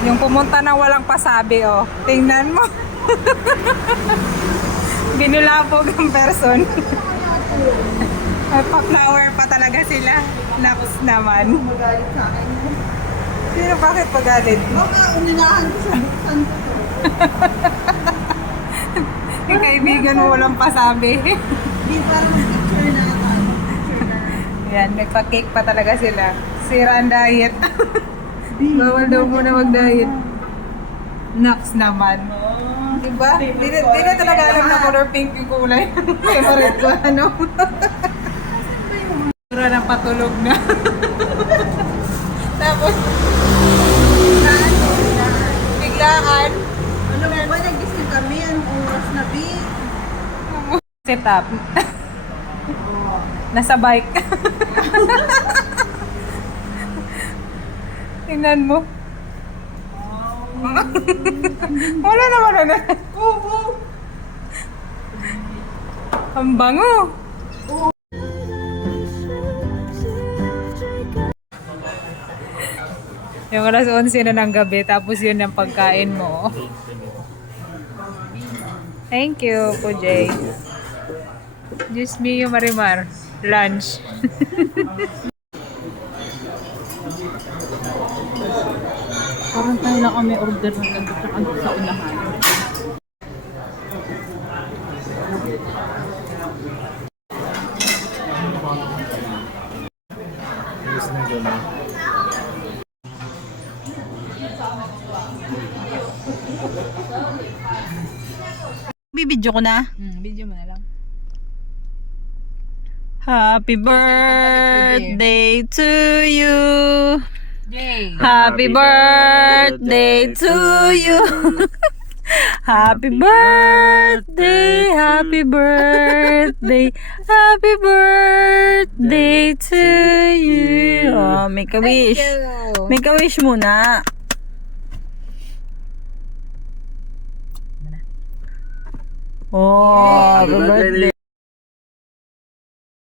Yung pumunta na walang pasabi, oh. Tingnan mo. Binulabog ang person. May pa-flower pa talaga sila. Naps naman. Magalit sa akin. Sino bakit pagalit? Baka uminahan ko siya. Buksan ko to. Yung kaibigan mo walang pasabi. Di para mag-picture na tayo. Picture na. Yan, may pa-cake pa talaga sila. Sira ang diet. Bawal daw muna mag-diet. Naks naman. Diba? Di na talaga alam na color pink yung kulay. Favorite ko, ano? Sura ng patulog na. Tapos, biglaan. Ano ba, nag-gising kami. Anong oras na, B? Sit up. Nasa bike. Tingnan mo. Wala naman na. Ang bango. Yung alas 11 na ng gabi, tapos yun ang pagkain mo. Thank you, Pujay. Just me, yung Marimar. Lunch. Parang tayo lang kami order ng nandito sa unahan. Bibidyo ko na. Video mo na lang. Happy birthday to you. Yay! Happy birthday to you. Happy birthday, happy birthday, happy birthday to you. Oh, make a wish. Make a wish muna. Oh, happy birthday.